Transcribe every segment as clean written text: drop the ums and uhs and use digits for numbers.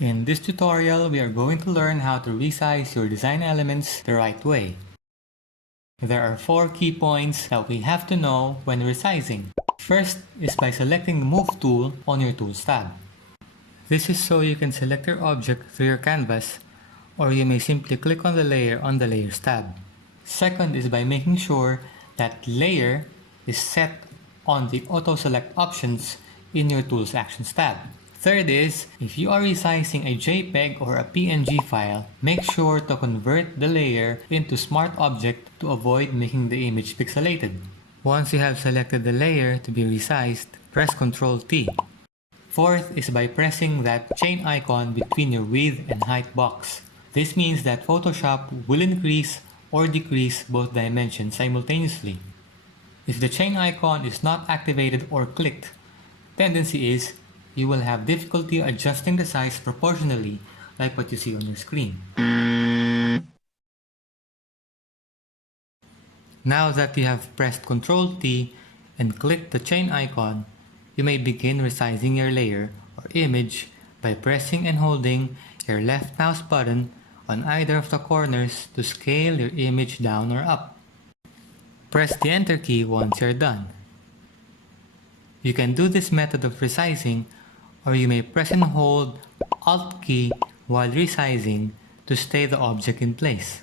In this tutorial, we are going to learn how to resize your design elements the right way. There are 4 key points that we have to know when resizing. First is by selecting the Move tool on your Tools tab. This is so you can select your object through your canvas, or you may simply click on the layer on the Layers tab. Second is by making sure that Layer is set on the Auto Select options in your Tools Actions tab. Third is, if you are resizing a JPEG or a PNG file, make sure to convert the layer into Smart Object to avoid making the image pixelated. Once you have selected the layer to be resized, press Ctrl T. Fourth is by pressing that chain icon between your width and height box. This means that Photoshop will increase or decrease both dimensions simultaneously. If the chain icon is not activated or clicked, tendency is you will have difficulty adjusting the size proportionally like what you see on your screen. Now that you have pressed Ctrl T and clicked the chain icon, you may begin resizing your layer or image by pressing and holding your left mouse button on either of the corners to scale your image down or up. Press the Enter key once you're done. You can do this method of resizing, or you may press and hold Alt key while resizing to stay the object in place.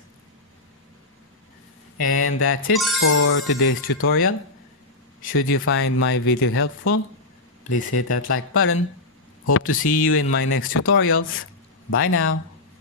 And that's it for today's tutorial. Should you find my video helpful, please hit that like button. Hope to see you in my next tutorials. Bye now!